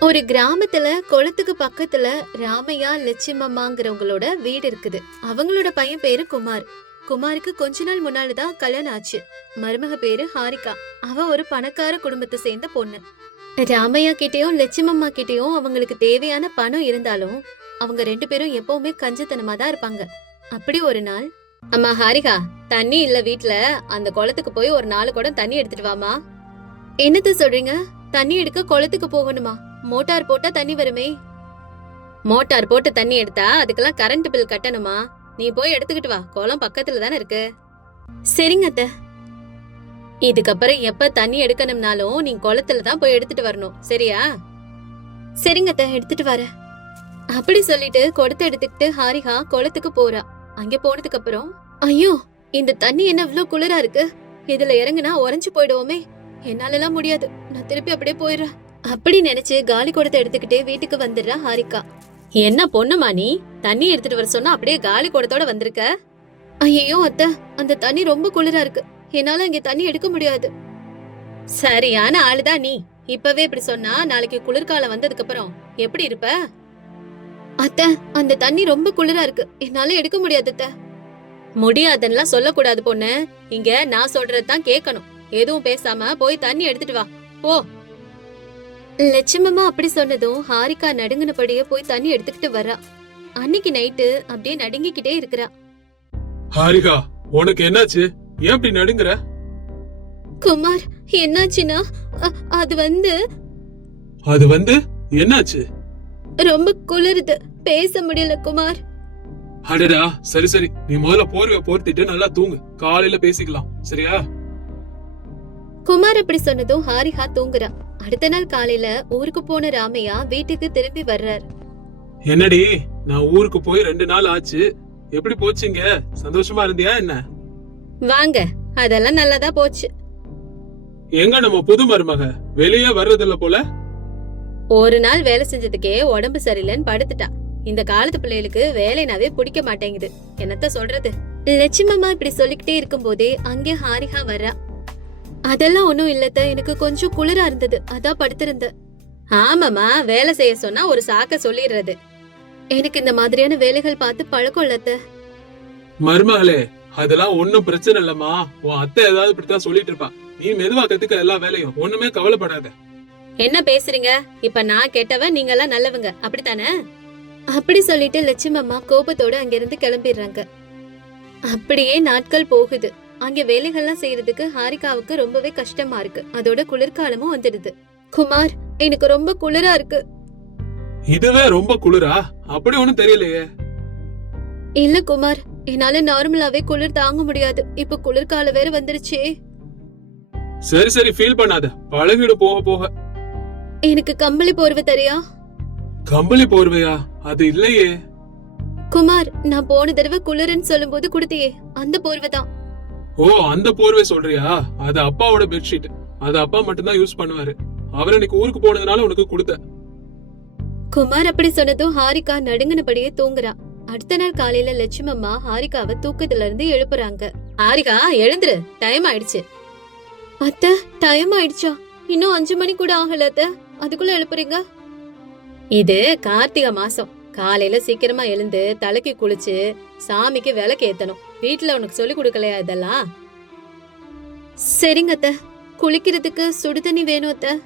ஒரு கிராமத்துல குளத்துக்கு பக்கத்துல ராமையா லட்சுமம்மாங்கிறவங்களோட வீடு இருக்குது. அவங்களோட பையன் பேரு குமார். குமாருக்கு கொஞ்ச நாள் முன்னாலதான் கல்யாணம் ஆச்சு. மருமக பேரு ஹாரிகா. அவ ஒரு பணக்கார குடும்பத்தை சேர்ந்த பொண்ணு. ராமையா கிட்டயும் லட்சுமம்மா கிட்டயும் அவங்களுக்கு தேவையான பணம் இருந்தாலும் அவங்க ரெண்டு பேரும் எப்பவுமே கஞ்சத்தனமா தான் இருப்பாங்க. அப்படி ஒரு நாள் அம்மா ஹாரிகா தண்ணி இல்ல வீட்ல. அந்த குளத்துக்கு போய் ஒரு நாலு குடம் தண்ணி எடுத்துட்டு வாமா என்னத்த சொல்றீங்க? தண்ணி எடுக்க குளத்துக்கு போகணுமா? மோட்டார் போட்டா தண்ணி வருமே. மோட்டார் போட்டு தண்ணி எடுத்தா அதுக்கெல்லாம் கரண்ட் பில் கட்டணுமா? நீ போய் எடுத்துக்கிட்டு வா. குளம் பக்கத்துல தானே இருக்கு. சரிங்க அத்த. இதுக்கப்புறம் எப்ப தண்ணி எடுக்கணும்னாலும் நீ குளத்துல தான் போய் எடுத்துட்டு வரணும். சரியா? சரிங்க அத்த. எடுத்துட்டு வரேன். அப்படி சொல்லிட்டு குடத்தை எடுத்துக்கிட்டு ஹாரிகா குளத்துக்கு போறா. அங்க போனதுக்கு அப்புறம் ஐயோ இந்த தண்ணி என்ன இவ்ளோ குளிரா இருக்கு? இதுல இறங்குனா உறைஞ்சு போயிடுவோமே. என்னாலலாம் முடியாது. நான் திருப்பி அப்படியே போயிடுறேன். அப்படி நினைச்சு காலி குடத்தை எடுத்துக்கிட்டே வீட்டுக்கு வந்துடுறா ஹாரிகா. என்ன பொண்ணுமா நீ? தண்ணி எடுத்துட்டு வர சொன்னா அப்படியே காலி குடத்தோட வந்திருக்க? ஐயோ அத்தை அந்த தண்ணி ரொம்ப குளிரா இருக்கு. என்னால இங்க தண்ணி எடுக்க முடியாது. சரியான ஆளுதான் நீ. இப்பவே இப்படி சொன்னா நாளைக்கு குளிர்காலம் வந்ததுக்கு அப்புறம் எப்படி இருப்ப? அத்தை அந்த தண்ணி ரொம்ப குளிரா இருக்கு. என்னால எடுக்க முடியாது அத்தை. முடியாதுன்னுலாம் சொல்லக்கூடாது பொண்ணு. இங்க நான் சொல்றதுதான் கேட்கணும் எதுவும் பேசாம போய் தண்ணி எடுத்துட்டு வா. போ. லட்சுமம்மா அப்படி சொன்னதும் ஹாரிகா நடுங்கினபடியே போய் தண்ணி எடுத்துக்கிட்டு வரா. அன்னைக்கு நைட்டு அப்படியே நடுங்கிக்கிட்டே இருக்கிறா. ஹாரிகா உனக்கு என்னாச்சு? ஏன் இப்படி நடுங்குற? குமார் என்னாச்சுன்னா அ- அது வந்து அது வந்து என்னாச்சு? ரொம்ப குளிருது. பேச முடியல குமார். அடடா சரி சரி. நீ முதல்ல போர்வை போர்த்திட்டு நல்லா தூங்கு. காலையில பேசிக்கலாம். சரியா? குமார் அப்படி சொன்னதும் ஹாரிகா தூங்குறா. அடுத்த நாள் காலையில ஊருக்கு போன ராமையா வீட்டுக்கு திரும்பி வர்றார். என்னடி நான் ஊருக்கு போய் ரெண்டு நாள் ஆச்சு. எப்படி போச்சுங்க சந்தோஷமா இருந்தியா என்ன? வாங்க அதெல்லாம் நல்லதா போச்சு. எங்க நம்ம புது மருமக? வெளியே வர்றதில்ல போல? ஒரு நாள் வேலை செஞ்சதுக்கே உடம்பு சரியில்லைன்னு படுத்துட்டா. இந்த காலத்து பிள்ளைகளுக்கு வேலைனாவே பிடிக்க மாட்டேங்குது. என்னத்த சொல்றது? லட்சுமம்மா இப்படி சொல்லிக்கிட்டே இருக்கும்போதே அங்கே ஹாரிகா வர்றா. அதெல்லாம் ஒண்ணும் இல்லத்த. எனக்கு கொஞ்சம் குளிரா இருந்தது. அதான் படுத்திருந்தேன். ஆமாமா வேலை செய்ய சொன்னா ஒரு சாக்க சொல்லிடுறது. எனக்கு இந்த மாதிரியான வேலைகள் பார்த்து பழக்கம் இல்லத்த. மருமகளே அதெல்லாம் ஒண்ணும் பிரச்சனை இல்லம்மா. உன் அத்தை ஏதாவது இப்படித்தான் சொல்லிட்டு இருப்பா. நீ மெதுவா கத்துக்க எல்லா வேலையும். ஒண்ணுமே கவலைப்படாத. என்ன பேசுறீங்க? இப்ப நான் கெட்டவன் நீங்க எல்லாம் நல்லவங்க. அப்படித்தானே? அப்படி சொல்லிட்டு லட்சுமம்மா கோபத்தோட அங்கிருந்து கிளம்பிடுறாங்க. அப்படியே நாட்கள் போகுது. அங்க வேலைகள்லாம் செய்யறதுக்கு ஹாரிகாவுக்கு ரொம்பவே கஷ்டமா இருக்கு. அதோட குளிர்காலமும் வந்துடுது. குமார் எனக்கு ரொம்ப குளிரா இருக்கு. இதுவே ரொம்ப குளிரா? அப்படி ஒண்ணும் தெரியலையே. இல்ல குமார் என்னால நார்மலாவே குளிர் தாங்க முடியாது. இப்ப குளிர்காலம் வேற வந்துருச்சே. சரி சரி ஃபீல் பண்ணாத. பழகிடு போக போக. எனக்கு கம்பளி போர்வை தரியா? கம்பளி போர்வையா? அது இல்லையே. குமார் நான் போன தடவை குளிர்ன்னு சொல்லும்போது கொடுத்தியே. அந்த போர்வை தான் ஓ அந்த போர்வை சொல்றியா? அது அப்பாவோட பெட்ஷீட் அது அப்பா மட்டும்தான் யூஸ் பண்ணுவாரு. அவர் இன்னைக்கு ஊருக்கு போனதுனால உனக்கு கொடுத்த. குமார் அப்படி சொன்னதும் ஹாரிகா நடுங்கினபடியே தூங்குறா. அடுத்த நாள் காலையில லட்சுமம்மா ஹாரிகாவை தூக்கத்துல இருந்து எழுப்புறாங்க. ஹாரிகா எழுந்துரு. டைம் ஆயிடுச்சு. அத்த டைம் ஆயிடுச்சா? இன்னும் அஞ்சு மணி கூட ஆகல அத்த. அதுக்குள்ள எழுப்புறீங்க? இது கார்த்திகை மாசம். காலையில சீக்கிரமா எழுந்து தலைக்கு குளிச்சு சாமிக்கு விளக்கு ஏத்தணும். வீட்ல உனக்கு சொல்லி கொடுக்கலையா இதெல்லாம்? சரிங்க அத்த. குளிக்கிறதுக்கு சுடு தண்ணி வேணும் அத்த.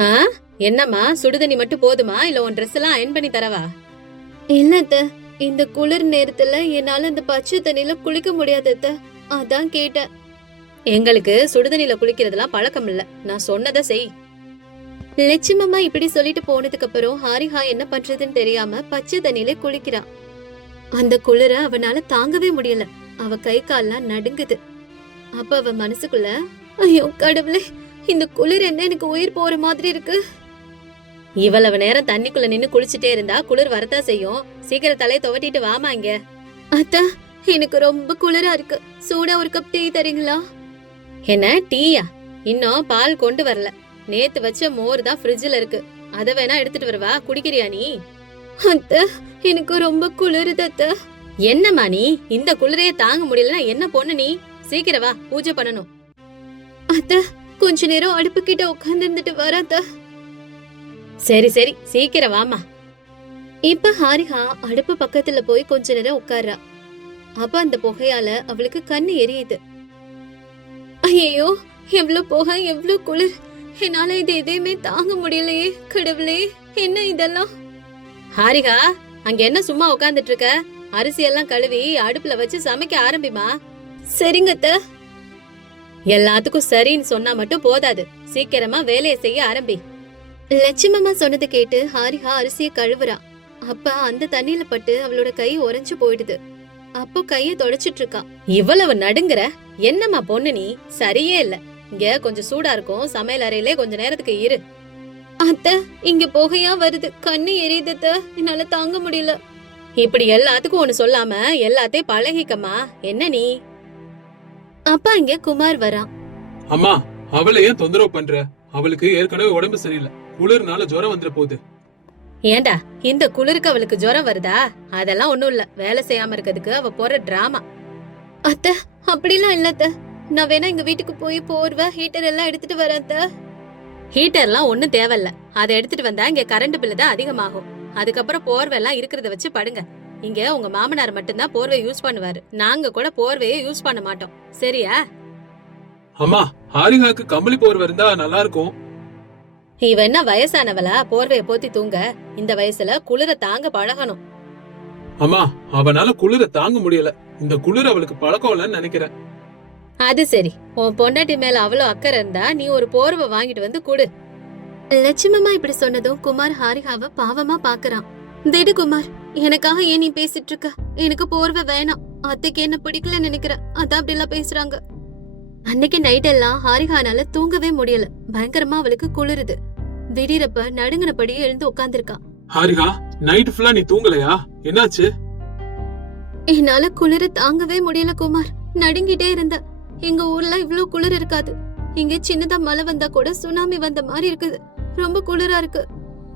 ஆ? என்னம்மா? சுடுதண்ணி மட்டும் போதுமா? இல்ல உன் ட்ரெஸ் எல்லாம் அயன் பண்ணி தரவா? இல்ல அத்த. இந்த குளிர் நேரத்துல என்னால இந்த பச்சை தண்ணியில குளிக்க முடியாது அத்த. அதான் கேட்டேன். எங்களுக்கு சுடுதண்ணில குளிக்கிறதுலாம் பழக்கம் இல்ல. நான் சொன்னதை செய். லட்சுமம்மா இப்படி சொல்லிட்டு போனதுக்கு அப்புறம் ஹாரிஹா என்ன பண்றதுன்னு தெரியாம பச்சை தண்ணியில குளிக்கிறா அந்த குளிர அவனால தாங்கவே முடியல. அவ கை கால்லாம் நடுங்குது. அப்ப அவ மனசுக்குள்ள ஐயோ கடவுளே இந்த குளிர் என்ன எனக்கு உயிர் போற மாதிரி இருக்கு? இவ்வளவு நேரம் தண்ணிக்குள்ள நின்னு குளிச்சுட்டே இருந்தா குளிர் வரதா செய்யும். சீக்கிரம் தலையை துவட்டிட்டு வாமா இங்க. அத்தா எனக்கு ரொம்ப குளிரா இருக்கு. சூடா ஒரு கப் டீ தரீங்களா? என்ன டீயா? இன்னும் பால் கொண்டு வரல. நேத்து வச்ச மோர் தான் ஃப்ரிட்ஜ்ல இருக்கு. அத வேணா எடுத்துட்டு வருவா. குடிக்கிறியா நீ? அத்த எனக்கு ரொம்ப குளிருது அத்த. என்னம்மா நீ? இந்த குளிரையே தாங்க முடியலன்னா என்ன பொண்ணு நீ? சீக்கிரம் வா பூஜை பண்ணணும். அத்த கொஞ்ச நேரம் அடுப்பு கிட்ட உட்கார்ந்து இருந்துட்டு வர அத்த. சரி சரி சீக்கிரம் வாமா இப்ப ஹாரிகா அடுப்பு பக்கத்துல போய் கொஞ்ச நேரம் உட்கார்றா. அப்ப அந்த புகையால அவளுக்கு கண்ணு எரியுது. ஐயோ எவ்வளவு புகை எவ்வளவு குளிர். என்னால இது எதையுமே தாங்க முடியலையே கடவுளே. என்ன இதெல்லாம்? ஹாரிகா அங்க என்ன சும்மா உட்கார்ந்துட்டு இருக்க அரிசி எல்லாம் கழுவி அடுப்புல வச்சு சமைக்க ஆரம்பிமா? சரிங்கத்த எல்லாத்துக்கும் சரின்னு சொன்னா மட்டும் போதாது. சீக்கிரமா வேலையை செய்ய ஆரம்பி. லட்சுமம்மா சொன்னது கேட்டு ஹாரிஹா அரிசியை கழுவுறா. அப்ப அந்த தண்ணியில பட்டு அவளோட கை உறைஞ்சு போயிடுது. அப்போ கைய தொடச்சிட்டு இருக்கா இவ்வளவு நடுங்குற? என்னம்மா பொண்ணு நீ? சரியே இல்ல. இங்க கொஞ்சம் சூடா இருக்கும். சமையல் அறையிலே கொஞ்ச நேரத்துக்கு இரு. அத்த இங்க புகையா வருது. கண்ணு எரியுது அத்தை. என்னால தாங்க முடியல. இப்படி எல்லாத்துக்கும் ஒண்ணு சொல்லாம எல்லாத்தையும் பழகிக்கம்மா. என்ன நீ? அப்பா இங்க குமார் வரான் அம்மா அவளை ஏன் தொந்தரவு பண்ற? அவளுக்கு ஏற்கனவே உடம்பு சரியில்லை. குளிர்னால ஜுரம் வந்துட போகுது. ஏண்டா இந்த குளிருக்கு அவளுக்கு ஜுரம் வருதா? அதெல்லாம் ஒண்ணும் இல்ல. வேலை செய்யாம இருக்கிறதுக்கு அவ போற டிராமா அத்த அப்படிலாம் இல்ல அத்த. நான் வேணா எங்க வீட்டுக்கு போய் போர்வை ஹீட்டர் எல்லாம் எடுத்துட்டு வரேன் அத்த. ஹீட்டர்லாம் ஒண்ணும் தேவையில்ல. அதை எடுத்துட்டு வந்தா இங்க கரண்ட் பில்லு தான் அதிகமாகும். அதுக்கப்புறம் போர்வை எல்லாம் இருக்கிறத வச்சு படுங்க. இங்க உங்க மாமனார் மட்டும்தான் போர்வை யூஸ் பண்ணுவாரு. நாங்க கூட போர்வையை யூஸ் பண்ண மாட்டோம். சரியா? அம்மா ஹாரிகாக்கு கம்பளி போர்வை இருந்தா நல்லா இருக்கும் இவ என்ன வயசானவளா? போர்வையை போத்தி தூங்க. இந்த வயசுல குளிர தாங்க பழகணும். அம்மா அவனால குளிர தாங்க முடியல. இந்த குளிர் அவளுக்கு பழக்கம் இல்லைன்னு நினைக்கிறேன். அது சரி. உன் பொண்டாட்டி மேல அவ்வளவு அக்கறை இருந்தா நீ ஒரு போர்வை வாங்கிட்டு வந்து கொடு. லட்சுமம்மா இப்படி சொன்னதும் குமார் ஹாரிகாவ பாவமா பாக்குறான். திடு குமார் எனக்காக ஏன் நீ பேசிட்டு இருக்க? எனக்கு போர்வை வேணாம். அத்தைக்கு என்ன பிடிக்கல நினைக்கிறேன் அதான் அப்படி எல்லாம் பேசுறாங்க. அன்னைக்கு நைட் எல்லாம் ஹாரிகானால தூங்கவே முடியல. பயங்கரமா அவளுக்கு குளிருது. திடீரப்ப நடுங்கினபடியே எழுந்து உட்கார்ந்திருக்கா. ஹாரிகா நைட் ஃபுல்லா நீ தூங்கலையா? என்னாச்சு? என்னால குளிர தாங்கவே முடியல குமார். நடுங்கிட்டே இருந்த. எங்க ஊர்ல இவ்ளோ குளிர் இருக்காது. இங்க சின்னதா மழை வந்தா கூட சுனாமி வந்த மாதிரி இருக்குது. ரொம்ப குளிரா இருக்கு.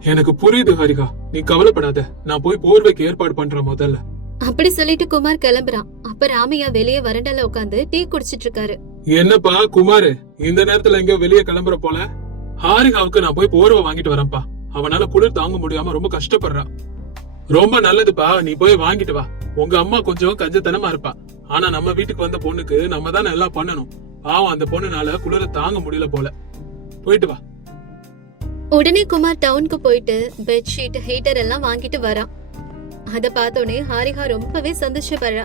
எனக்கு புரியுது ஹாரிகா. நீ கவலைப்படாத. நான் போய் போர்வைக்கு ஏற்பாடு பண்றேன் முதல்ல. அப்படி சொல்லிட்டு குமார் கிளம்புறான். அப்ப ராமையா வெளியே வரண்டல உட்காந்து டீ குடிச்சிட்டு இருக்காரு. என்னப்பா குமாரு? இந்த நேரத்துல எங்கயோ வெளியே கிளம்புற போல? ஹாரிகாவுக்கு நான் போய் போர்வை வாங்கிட்டு வரேன்ப்பா. அவனால குளிர் தாங்க முடியாம ரொம்ப கஷ்டப்படுறா ரொம்ப நல்லதுப்பா. நீ போய் வாங்கிட்டு வா. உங்க அம்மா கொஞ்சம் கஞ்சத்தனமா இருப்பா. ஆனா நம்ம வீட்டுக்கு வந்த பொண்ணுக்கு நம்ம தானே எல்லாம் பண்ணணும். பாவம் அந்த பொண்ணுனால குளிர தாங்க முடியல போல. போயிட்டு வா. உடனே குமார் டவுனுக்கு போயிட்டு பெட்ஷீட் ஹீட்டர் எல்லாம் வாங்கிட்டு வரான். அத பார்த்தோனே ஹாரிகா ரொம்பவே சந்தோஷப்படுறா.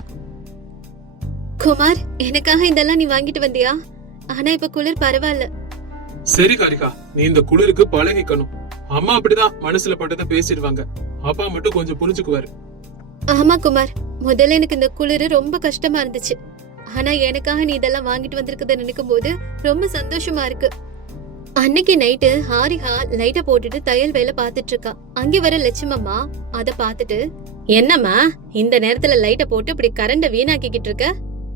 குமார் எனக்காக இதெல்லாம் நீ வாங்கிட்டு வந்தியா? ஆனா இப்ப குளிர் பரவாயில்ல. சரி காரிகா நீ இந்த குளிருக்கு பழகிக்கணும். அம்மா அப்படிதான் மனசுல பட்டதை பேசிடுவாங்க. அப்பா மட்டும் கொஞ்சம் புரிஞ்சுக்குவாரு. ஆமா குமார் முதல்ல எனக்கு இந்த குளிர் ரொம்ப கஷ்டமா இருந்துச்சு. ஆனா எனக்காக நீ இதெல்லாம் வாங்கிட்டு வந்திருக்கத நினைக்கும் போது ரொம்ப சந்தோஷமா இருக்கு. அன்னைக்கு நைட்டு ஹாரிஹா லைட்ட போட்டுட்டு தையல் வேலை பார்த்துட்டு இருக்கா. அங்க வர லட்சுமம்மா அத பார்த்துட்டு என்னம்மா இந்த நேரத்துல லைட்ட போட்டு இப்படி கரண்ட வீணாக்கிக்கிட்டு இருக்க?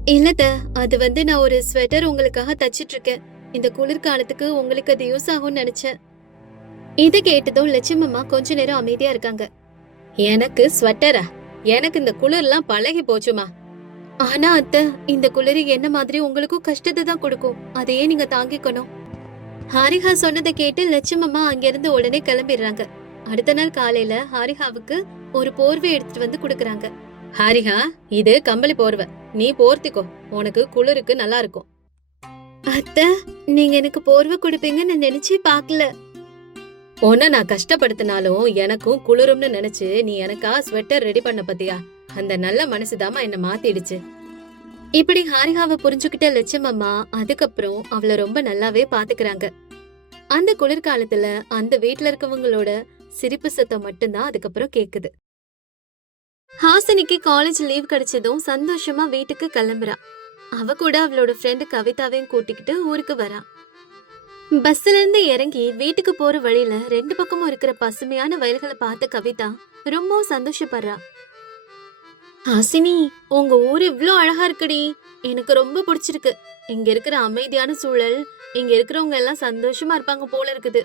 இல்லத அது வந்து நான் ஒரு ஸ்வெட்டர் உங்களுக்காக தச்சிட்டு இருக்கேன். இந்த குளிர்காலத்துக்கு உங்களுக்கு அது யூஸ் ஆகும்னு நினைச்சேன். இதை கேட்டதும் லட்சுமம்மா கொஞ்ச நேரம் அமைதியா இருக்காங்க. எனக்கு ஸ்வெட்டரா? எனக்கு இந்த குளிர்லாம் பழகி போச்சுமா. ஆனா அத்தை இந்த குளிர் என்ன மாதிரி உங்களுக்கும் கஷ்டத்தை தான் கொடுக்கும். அதையே நீங்க தாங்கிக்கணும். ஹாரிகா சொன்னதை கேட்டு லட்சுமம்மா அங்கிருந்து உடனே கிளம்பிடுறாங்க. அடுத்த நாள் காலையில ஹாரிகாவுக்கு ஒரு போர்வை எடுத்துட்டு வந்து கொடுக்கறாங்க. ஹாரிகா இது கம்பளி போர்வை. நீ போர்த்திக்கோ. உனக்கு குளிருக்கு நல்லா இருக்கும். அத்தை நீங்க எனக்கு போர்வை கொடுப்பீங்கன்னு நான் நினைச்சே பார்க்கல. உன்னை நான் கஷ்டப்படுத்தினாலும் எனக்கும் குளிரும்னு நினைச்சு நீ எனக்கா ஸ்வெட்டர் ரெடி பண்ண பத்தியா? அந்த நல்ல மனசுதாம்மா என்ன மாத்திடுச்சு. இப்படி ஹாரிகாவை புரிஞ்சுக்கிட்ட லட்சமம்மா அதுக்கப்புறம் அவளை ரொம்ப நல்லாவே பாத்துக்கிறாங்க. அந்த குளிர்காலத்துல அந்த வீட்டுல இருக்கவங்களோட சிரிப்பு சத்தம் மட்டும்தான் அதுக்கப்புறம் கேக்குது. ஹாசினிக்கு காலேஜ் லீவ் கிடைச்சதும் சந்தோஷமா வீட்டுக்கு கிளம்புறா. அவ கூட அவளோட ஃப்ரெண்டு கவிதாவையும் கூட்டிக்கிட்டு ஊருக்கு வரா. பஸ்ல இருந்து இறங்கி வீட்டுக்கு போற வழியில ரெண்டு பக்கமும் இருக்கிற பசுமையான வயல்களை பார்த்த கவிதா ரொம்பவும் சந்தோஷப்படுறா. ஹாசினி உங்க ஊர் இவ்ளோ அழகா இருக்குடி. எனக்கு ரொம்ப பிடிச்சிருக்கு. இங்க இருக்கிற அமைதியான சூழல் இங்க இருக்கிறவங்க எல்லாம் சந்தோஷமா இருப்பாங்க போல இருக்குது.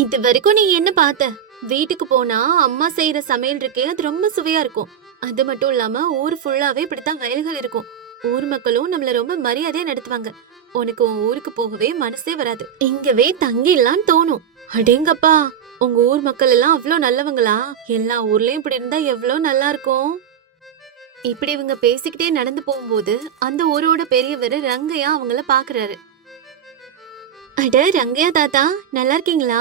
இது வரைக்கும் நீ என்ன பார்த்த? வீட்டுக்கு போனா அம்மா செய்யற சமையல் இருக்கே அது ரொம்ப சுவையா இருக்கும். அது மட்டும் இல்லாம ஊர் ஃபுல்லாவே இப்படித்தான் வயல்கள் இருக்கும். ஊர் மக்களும் நம்மள ரொம்ப மரியாதையா நடத்துவாங்க. உனக்கு உன் ஊருக்கு போகவே மனசே வராது. இங்கவே தங்கிடலாம்னு தோணும். அடேங்கப்பா உங்க ஊர் மக்கள் எல்லாம் அவ்வளோ நல்லவங்களா? எல்லா ஊர்லயும் இப்படி இருந்தா எவ்வளோ நல்லா இருக்கும்? இப்படி இவங்க பேசிக்கிட்டே நடந்து போகும்போது அந்த ஊரோட பெரியவர் ரங்கையா அவங்கள பாக்குறாரு. அட ரங்கையா தாத்தா நல்லா இருக்கீங்களா?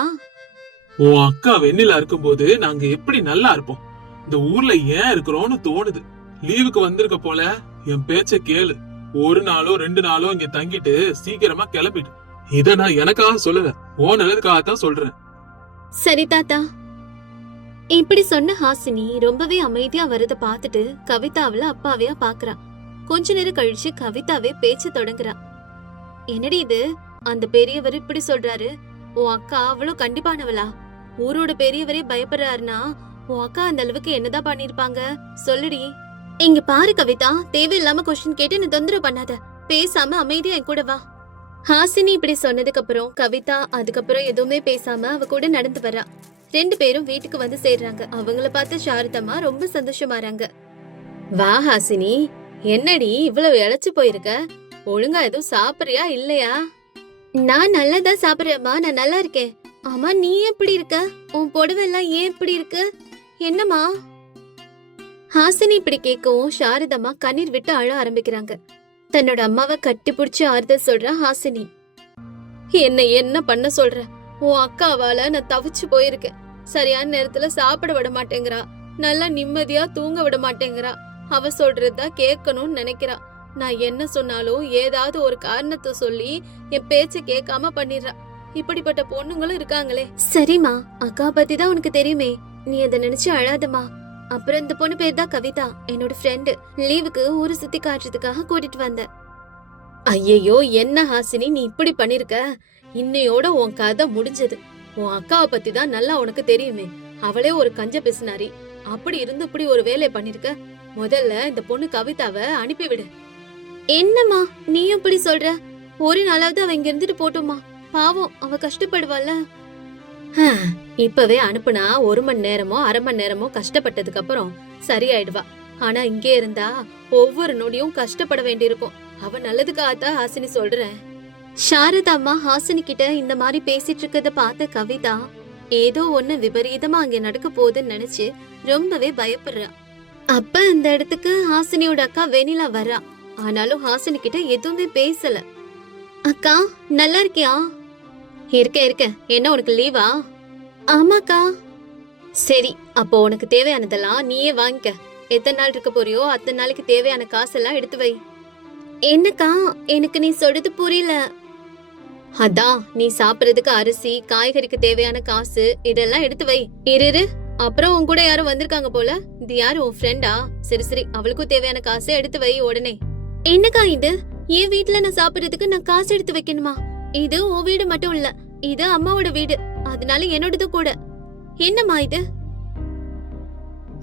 உன் அக்கா வெண்ணிலா இருக்கும்போது நாங்க எப்படி நல்லா இருப்போம்? இந்த ஊர்ல ஏன் இருக்கிறோம்னு தோணுது. லீவுக்கு வந்திருக்க போல. என் பேச்ச கேளு. ஒரு நாளோ ரெண்டு நாளோ இங்க தங்கிட்டு சீக்கிரமா கிளம்பிட்டு இத நான் எனக்காக சொல்லல உன் நல்லதுக்காகத்தான் சொல்றேன். சரி தாத்தா. இப்படி சொன்ன ஹாசினி ரொம்பவே அமைதியா வரத பார்த்துட்டு கவிதாவில அப்பாவையா பாக்குறா. கொஞ்ச நேரம் கழிச்சு கவிதாவே பேச்சு தொடங்குறா. என்னடி இது? அந்த பெரியவர் இப்படி சொல்றாரு. உன் அக்கா அவ்வளவு கண்டிப்பானவளா? ஊரோட பெரியவரே பயப்படுறாருன்னா உன் அக்கா அந்த அளவுக்கு என்னதான் பண்ணிருப்பாங்க? சொல்லுடி. இங்க பாரு கவிதா தேவையில்லாம கொஸ்டின் கேட்டு நீ தொந்தரவு பண்ணாத. பேசாம அமைதியா என் கூட வா. ஹாசினி இப்படி சொன்னதுக்கு அப்புறம் கவிதா அதுக்கப்புறம் எதுவுமே பேசாம அவ கூட நடந்து வரா. ரெண்டு பேரும் வீட்டுக்கு வந்து சேர்றாங்க. அவங்கள பார்த்து சாரதம்மா ரொம்ப சந்தோஷமாறாங்க வா ஹாசினி என்னடி இவ்வளவு இழைச்சு போயிருக்க? ஒழுங்கா எதுவும் சாப்பிடுறியா இல்லையா? நான் நல்லதா சாப்பிடுறேம்மா நான் நல்லா இருக்கேன். ஆமா நீ எப்படி இருக்க? உன் புடவை எல்லாம் ஏன் இப்படி இருக்கு? என்னம்மா? ஹாசினி இப்படி கேட்கவும் சாரதம்மா கண்ணீர் விட்டு அழ ஆரம்பிக்கிறாங்க. தன்னோட அம்மாவை கட்டி பிடிச்சி ஆறுதல் சொல்ற ஹாசினி. என்ன என்ன பண்ண சொல்ற? உன் அக்காவால நான் தவிச்சு போயிருக்கேன். சரியான நேரத்துல சாப்பிட விட மாட்டேங்கிறா. நல்லா நிம்மதியா தூங்க விட மாட்டேங்கிறா. அவ சொல்றதுதான் கேட்கணும்னு நினைக்கிறா. நான் என்ன சொன்னாலும் ஏதாவது ஒரு காரணத்தை சொல்லி என் பேச்ச கேட்காம பண்ணிடுறா. இப்படிப்பட்ட பொண்ணுங்களும் இருக்காங்களே. சரிம்மா. அக்கா பத்தி தான் உனக்கு தெரியுமே. நீ அதை நினைச்சு அழாதம்மா. அப்புறம் இந்த பொண்ணு பேர் தான் கவிதா என்னோட ஃப்ரெண்டு லீவுக்கு ஊரை சுத்தி காட்டுறதுக்காக கூட்டிட்டு வந்தேன். ஐயையோ என்ன ஹாசினி நீ இப்படி பண்ணிருக்க? இன்னையோட உன் கதை முடிஞ்சது. உன் அக்காவை பத்தி தான் நல்லா உனக்கு தெரியுமே. அவளே ஒரு கஞ்ச பிசுனாரி. அப்படி இருந்து இப்படி ஒரு வேலையை பண்ணிருக்க? முதல்ல இந்த பொண்ணு கவிதாவை அனுப்பிவிடு என்னம்மா நீ இப்படி சொல்ற? ஒரு நாளாவது அவ இங்க இருந்துட்டு போட்டோமா. பாவம் அவ கஷ்டப்படுவாள்ல. இப்பவே அனுப்புனா ஒரு மணி நேரமோ அரை மணி நேரமோ கஷ்டப்பட்டதுக்கு அப்புறம் சரியாயிடுவா. ஆனா இங்கே இருந்தா ஒவ்வொரு நொடியும் கஷ்டப்பட வேண்டியிருக்கும். அவ நல்லதுக்காகத்தான் ஹாசினி சொல்றேன். சாரதா அம்மா ஹாசினி கிட்ட இந்த மாதிரி பேசிட்டு இருக்கத பார்த்த கவிதா ஏதோ ஒண்ணு விபரீதமா அங்க நடக்க போகுதுன்னு நினைச்சு ரொம்பவே பயப்படுறா. அப்ப அந்த இடத்துக்கு ஹாசினியோட அக்கா வெனிலா வரா. ஆனாலும் ஹாசினி கிட்ட எதுவுமே பேசல. அக்கா நல்லா இருக்கியா? இருக்க இருக்க என்ன உனக்கு லீவா? ஆமாக்கா. சரி அப்போ உனக்கு தேவையானதெல்லாம் நீயே வாங்கிக்க. எத்தனை நாள் இருக்க போறியோ அத்தனை நாளைக்கு தேவையான காசெல்லாம் எடுத்து வை. என்னக்கா எனக்கு நீ சொல்றது புரியல. அதான் நீ சாப்பிடுறதுக்கு அரிசி காய்கறிக்கு தேவையான காசு இதெல்லாம் எடுத்து வை. இரு இரு. அப்புறம் உன் கூட யாரும் வந்திருக்காங்க போல. இது யாரு? உன் ஃப்ரெண்டா சரி சரி. அவளுக்கும் தேவையான காசை எடுத்து வை உடனே. என்னக்கா இது? என் வீட்டுல நான் சாப்பிடுறதுக்கு நான் காசு எடுத்து வைக்கணுமா? இது உன் வீடு மட்டும் இல்ல. இது அம்மாவோட வீடு. அதனால என்னோடது கூட. என்னம்மா இது?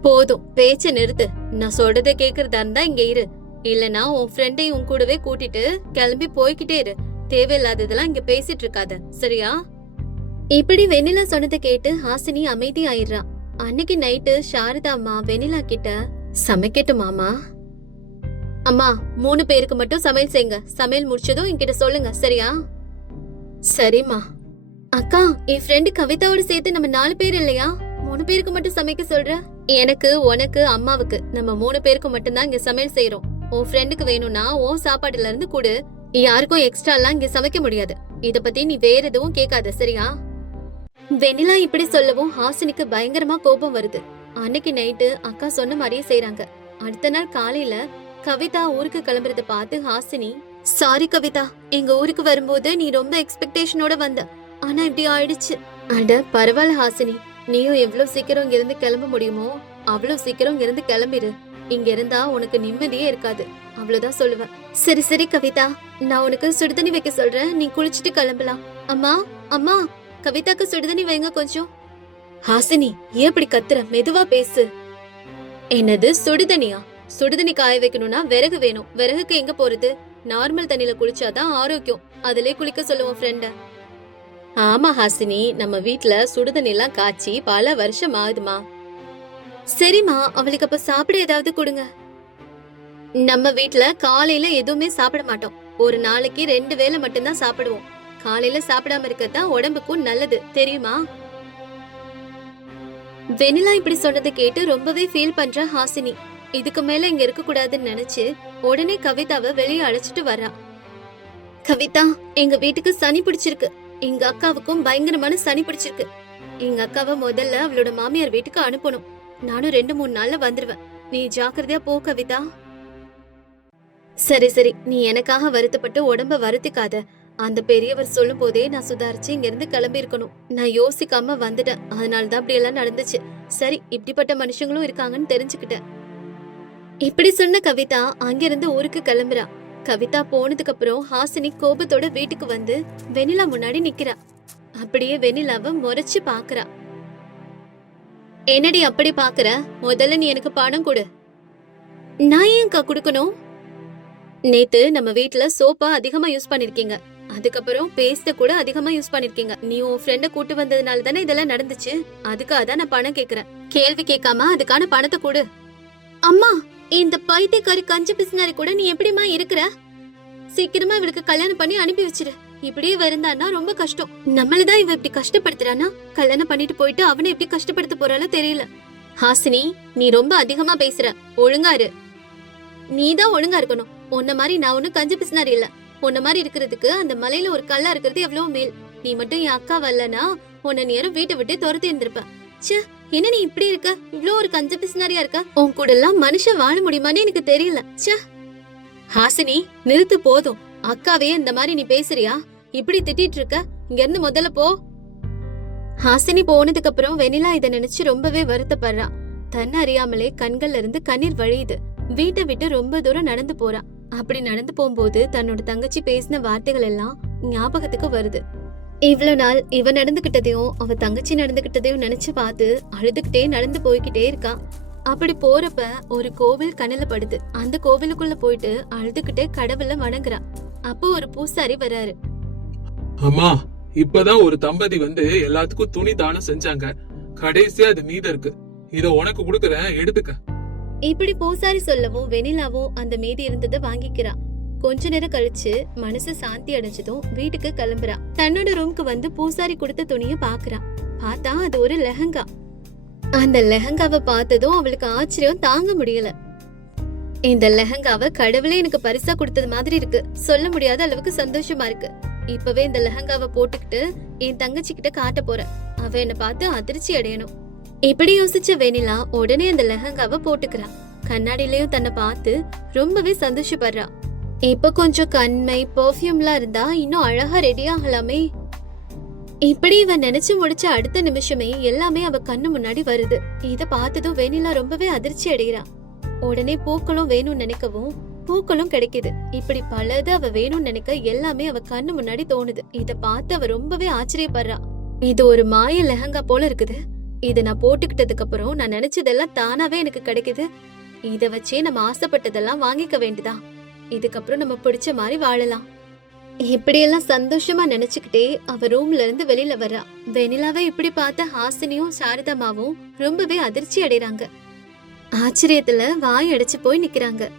போதும் பேச்ச நிறுத்து. நான் சொல்றத கேக்குறதா இருந்தா இங்க இரு. இல்லனா உன் ஃப்ரெண்டையும் உன் கூடவே கூட்டிட்டு கிளம்பி போய்கிட்டே இரு. தேவையில்லாததெல்லாம் இங்க பேசிட்டு இருக்காத. சரியா? இப்படி வெண்ணிலா சொன்னதை கேட்டு ஹாசினி அமைதி ஆயிடுறா அன்னைக்கு நைட்டு சாரதா அம்மா வெண்ணிலா கிட்ட சமைக்கட்டுமாமா அம்மா மூணு பேருக்கு மட்டும் சமையல் செய்யுங்க. சமையல் முடிச்சதும் என்கிட்ட சொல்லுங்க. சரியா? சரிம்மா. அக்கா என் ஃப்ரெண்டு கவிதாவோட சேர்த்து நம்ம நாலு பேர் இல்லையா? மூணு பேருக்கு மட்டும் சமைக்க சொல்ற? எனக்கு உனக்கு அம்மாவுக்கு நம்ம மூணு பேருக்கு மட்டும்தான் இங்க சமையல் செய்யறோம் உன் ஃப்ரெண்டுக்கு வேணும்னா உன் சாப்பாடுல இருந்து கொடு. யாருக்கும் எக்ஸ்ட்ரா எல்லாம் இங்க சமைக்க முடியாது. இத பத்தி நீ வேற எதுவும் கேட்காத சரியா? வெண்ணிலா இப்படி சொல்லவும் ஹாசினிக்கு பயங்கரமா கோபம் வருது. அன்னைக்கு நைட்டு அக்கா சொன்ன மாதிரியே செய்யறாங்க அடுத்த நாள் காலையில கவிதா ஊருக்கு கிளம்புறத பார்த்து ஹாசினி சாரி கவிதா எங்க ஊருக்கு வரும்போது நீ ரொம்ப எக்ஸ்பெக்டேஷனோட வந்த. ஆனா இப்படி ஆயிடுச்சு. அட பரவாயில்ல ஹாசினி. நீயும் எவ்வளவு சீக்கிரம் இங்க இருந்து கிளம்ப முடியுமோ அவ்வளவு சீக்கிரம் இங்க இருந்து கிளம்பிரு. இங்க இருந்தா உனக்கு நிம்மதியே இருக்காது. அவ்வளவுதான் சொல்லுவேன். சரி சரி கவிதா. நான் உனக்கு சுடுதண்ணி வைக்க சொல்றேன். நீ குளிச்சிட்டு கிளம்பலாம். அம்மா அம்மா கவிதாக்கு சுடுதண்ணி வைங்க கொஞ்சம். ஹாசினி ஏன் இப்படி கத்துற? மெதுவா பேசு. என்னது சுடுதண்ணியா? சுடுதண்ணி காய வைக்கணும்னா விறகு வேணும். விறகுக்கு எங்க போறது? நார்மல் தண்ணில குளிச்சாதான் ஆரோக்கியம். அதுலயே குளிக்க சொல்லுவோம் ஃப்ரெண்ட ஆமா ஹாசினி நம்ம வீட்ல சுடுதண்ணிலாம் காய்ச்சி பல வருஷம் ஆகுதுமா. சரிம்மா அவளுக்கு அப்ப சாப்பிட ஏதாவது கொடுங்க. நம்ம வீட்ல காலையில எதுவுமே சாப்பிட மாட்டோம். ஒரு நாளைக்கு ரெண்டு வேளை மட்டும்தான் சாப்பிடுவோம். காலையில சாப்பிடாம இருக்கதான் உடம்புக்கும் நல்லது. தெரியுமா? வெனிலா இப்படி சொன்னதை கேட்டு ரொம்பவே ஃபீல் பண்ற ஹாசினி. இதுக்கு மேல இங்க இருக்க கூடாதுன்னு நினைச்சு உடனே கவிதாவை வெளியே அழைச்சிட்டு வரா கவிதா எங்க வீட்டுக்கு சனி பிடிச்சிருக்கு. எங்க அக்காவுக்கும் பயங்கரமான சனி பிடிச்சிருக்கு. எங்க அக்காவை முதல்ல அவளோட மாமியார் வீட்டுக்கு அனுப்பணும். நானும் ரெண்டு மூணு நாள்ல வந்துருவேன். நீ ஜாக்கிரதையா போ கவிதா. சரி சரி. நீ எனக்காக வருத்தப்பட்டு உடம்ப வருத்திக்காத. அந்த பெரியவர் சொல்லும் போதே நான் சுதாரிச்சு இங்க இருந்து கிளம்பி இருக்கணும் நான் யோசிக்காம வந்துட்டேன். அதனாலதான் அப்படி எல்லாம் நடந்துச்சு. சரி இப்படிப்பட்ட மனுஷங்களும் இருக்காங்கன்னு தெரிஞ்சுக்கிட்டேன். இப்படி சொன்ன கவிதா அங்கிருந்து ஊருக்கு கிளம்புறா. கவிதா போனதுக்கு அப்புறம் ஹாசினி கோபத்தோட வீட்டுக்கு வந்து வெனிலா முன்னாடி நிக்கிறா. அப்படியே வெனிலாவை முறைச்சு பாக்குறா. என்னடி அப்படி பாக்குற? முதல்ல நீ எனக்கு பணம் கொடு. நான் ஏன்க்கா கொடுக்கணும்? நேத்து நம்ம வீட்டுல சோப்பா அதிகமா யூஸ் பண்ணிருக்கீங்க. அதுக்கப்புறம் பேஸ்ட கூட அதிகமா யூஸ் பண்ணிருக்கீங்க. நீ உன் ஃப்ரெண்ட கூட்டு வந்ததுனால தானே இதெல்லாம் நடந்துச்சு. அதுக்காக தான் நான் பணம் கேக்குறேன். கேள்வி கேட்காம அதுக்கான பணத்தை கொடு. அம்மா இந்த பைத்தியக்காரி கஞ்சி பிசினாரி கூட நீ எப்படிமா இருக்கிற? சீக்கிரமா இவளுக்கு கல்யாணம் பண்ணி அனுப்பி வச்சிரு. இப்படியே வருந்தான்னா ரொம்ப கஷ்டம். நம்மளதான் இவ இப்படி கஷ்டப்படுத்துறானா? கல்யாணம் பண்ணிட்டு போயிட்டு அவனை எப்படி கஷ்டப்படுத்த போறாளோ தெரியல. ஹாசினி நீ ரொம்ப அதிகமா பேசுற. ஒழுங்காரு நீ தான் ஒழுங்கா இருக்கணும். உன்ன மாதிரி நான் ஒண்ணும் கஞ்சி பிசினாரி இல்ல. உன்ன மாதிரி இருக்கிறதுக்கு அந்த மலையில ஒரு கல்லா இருக்கிறது எவ்வளவு மேல். நீ மட்டும் என் அக்கா வரலனா உன்னை நேரம் வீட்டை விட்டு துரத்தி இருந்திருப்ப. ச்சே என்ன நீ இப்படி இருக்க? இவ்ளோ ஒரு கஞ்ச பிசினாரியா இருக்க? உன் கூட எல்லாம் மனுஷன் வாழ முடியுமான்னு எனக்கு தெரியல. ச்சே. ஹாசினி நிறுத்து போதும். அக்காவே இந்த மாதிரி நீ பேசுறியா? இப்படி திட்டிட்டு இருக்க? இங்க இருந்து முதல்ல போ. ஹாசினி போனதுக்கு அப்புறம் வெனிலா இத நினைச்சு ரொம்பவே வருத்தப்படுறா. தன்னை அறியாமலே கண்கள்ல இருந்து கண்ணீர் வழியுது. வீட்டை விட்டு ரொம்ப தூரம் நடந்து போறா. அப்படி நடந்து போகும்போது தன்னோட தங்கச்சி பேசின வார்த்தைகள் எல்லாம் ஞாபகத்துக்கு வருது. இவ்வளவு நாள் இவ நடந்துகிட்டதையும் அவ தங்கச்சி நடந்துகிட்டதையும் நினைச்சு பார்த்து அழுதுகிட்டே நடந்து போய்கிட்டே இருக்கா அப்படி போறப்ப ஒரு கோவில் கண்ணுல படுது. அந்த கோவிலுக்குள்ள போயிட்டு அழுதுகிட்டே கடவுள வணங்குறா அப்போ ஒரு பூசாரி வராரு அம்மா இப்பதான் ஒரு தம்பதி வந்து எல்லாத்துக்கும் துணி தானம் செஞ்சாங்க. கடைசியா அது மீதம் இருக்கு. இத உனக்கு கொடுக்கறேன் எடுத்துக்க. இப்படி பூசாரி சொல்லவும் வெனிலாவும் அந்த மீதி இருந்ததை வாங்கிக்கிறா. கொஞ்ச நேரம் கழிச்சு மனசு சாந்தி அடைஞ்சதும் வீட்டுக்கு கிளம்புறா. தன்னோட ரூம்க்கு வந்து பூசாரி கொடுத்த துணிய பாக்குறான் பார்த்தா அது ஒரு லெஹங்கா. அந்த லெஹங்காவை பார்த்ததும் அவளுக்கு ஆச்சரியம் தாங்க முடியல. இந்த லெஹங்காவை கடவுளே எனக்கு பரிசா கொடுத்தது மாதிரி இருக்கு. சொல்ல முடியாத அளவுக்கு சந்தோஷமா இருக்கு. இப்பவே இந்த லெஹங்காவை போட்டுக்கிட்டு என் தங்கச்சி கிட்ட காட்ட போறேன். அவ என்ன பார்த்து அதிர்ச்சி அடையணும். இப்படி யோசிச்ச வெனிலா உடனே அந்த லெஹங்காவை போட்டுக்கிறா. கண்ணாடியிலயும் தன்னை பார்த்து ரொம்பவே சந்தோஷப்படுறா. இப்ப கொஞ்சம் கண்மை பெர்ஃப்யூம்லாம் இருந்தா இன்னும் அழகா ரெடி ஆகலாமே. இப்படி இவ நினைச்சு முடிச்ச அடுத்த நிமிஷமே எல்லாமே அவ கண்ணு முன்னாடி வருது. இத பார்த்ததும் வேணிலா ரொம்பவே அதிர்ச்சி அடைகிறான் உடனே பூக்களும் வேணும்னு நினைக்கவும் பூக்களும் கிடைக்குது. இப்படி பலது அவ வேணும்னு நினைக்க எல்லாமே அவ கண்ணு முன்னாடி தோணுது. இத பார்த்து அவ ரொம்பவே ஆச்சரியப்படுறா. இது ஒரு மாய லெஹங்கா போல இருக்குது. இத நான் போட்டுக்கிட்டதுக்கு அப்புறம் நான் நினைச்சதெல்லாம் தானாவே எனக்கு கிடைக்குது. இத வச்சே நம்ம ஆசைப்பட்டதெல்லாம் வாங்கிக்க வேண்டியதா? இதுக்கப்புறம் நம்ம பிடிச்ச மாதிரி வாழலாம். இப்படியெல்லாம் சந்தோஷமா நினைச்சுக்கிட்டே அவ ரூம்ல இருந்து வெளியில வர்றா. வெனிலாவை இப்படி பார்த்த ஹாசினியும் சாரதாமாவும் ரொம்பவே அதிர்ச்சி அடைறாங்க. ஆச்சரியத்துல வாய் அடைச்சு போய் நிக்கிறாங்க.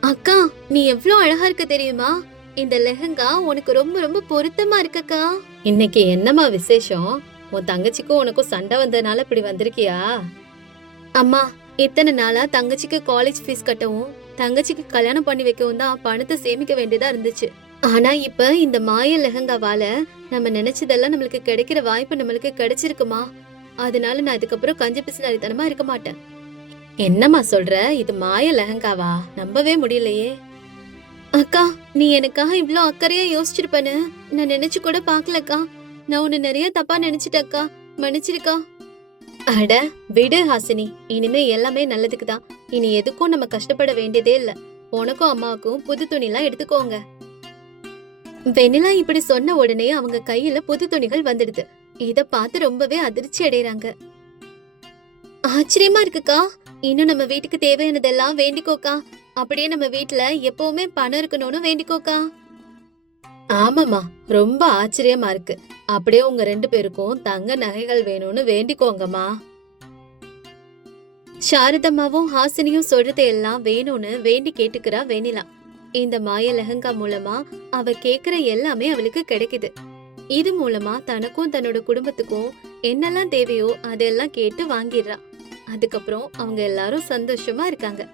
அக்கா நீ எவ்ளோ அழகா இருக்க தெரியுமா? இந்த லெஹங்கா உனக்கு ரொம்ப ரொம்ப பொருத்தமா இருக்கக்கா? இன்னைக்கு என்னம்மா விசேஷம்? உன் தங்கச்சிக்கும் உனக்கும் சண்டை வந்ததுனால இப்படி வந்திருக்கியா? அம்மா இத்தனை நாளா தங்கச்சிக்கு காலேஜ் ஃபீஸ் கட்டவும் தங்கச்சிக்கு கல்யாணம் பண்ணி வைக்கவும் தான் பணத்தை சேமிக்க வேண்டியதா இருந்துச்சு. ஆனா இப்ப இந்த மாய லெஹங்காவால நம்ம நினைச்சதெல்லாம் நம்மளுக்கு கிடைக்கிற வாய்ப்பு நம்மளுக்கு கிடைச்சிருக்குமா? அதனால நான் இதுக்கப்புறம் கஞ்சி பிசினாரித்தனமா இருக்க மாட்டேன். என்னம்மா சொல்ற? இது மாய லெஹங்காவா? நம்பவே முடியலையே. அக்கா நீ எனக்காக இவ்ளோ அக்கறையா யோசிச்சிருப்பேன்னு நான் நினைச்சு கூட பாக்கலக்கா நான் உன்னை நிறைய தப்பா நினைச்சிட்டக்கா மன்னிச்சிருக்கா? அட விடு ஹாசினி. இனிமே எல்லாமே நல்லதுக்கு தான். இனி எதுக்கும் நம்ம கஷ்டப்பட வேண்டியதே இல்ல. உனக்கும் அம்மாவுக்கும் புது துணிலாம் எடுத்துக்கோங்க. வெண்ணிலா இப்படி சொன்ன உடனே அவங்க கையில புது துணிகள் வந்துடுது. இத பார்த்து ரொம்பவே அதிர்ச்சி அடைறாங்க. ஆச்சரியமா இருக்குக்கா. இன்னும் நம்ம வீட்டுக்கு தேவையானதெல்லாம் வேண்டிக்கோக்கா. அப்படியே நம்ம வீட்டுல எப்பவுமே பணம் இருக்கணும்னு வேண்டிக்கோக்கா. ஆமாமா ரொம்ப ஆச்சரியமா இருக்கு. அப்படியே உங்க ரெண்டு பேருக்கும் தங்க நகைகள் வேணும்னு வேண்டிக்கோங்கம்மா. சாரதம்மாவும் ஹாசினியும் சொல்றதையெல்லாம் வேணும்னு வேண்டி கேட்டுக்கிறா வேணிலா இந்த மாய லெஹங்கா மூலமா அவ கேக்குற எல்லாமே அவளுக்கு கிடைக்குது. இது மூலமா தனக்கும் தன்னோட குடும்பத்துக்கும் என்னெல்லாம் தேவையோ அதெல்லாம் கேட்டு வாங்கிடுறா. அதுக்கப்புறம் அவங்க எல்லாரும் சந்தோஷமா இருக்காங்க.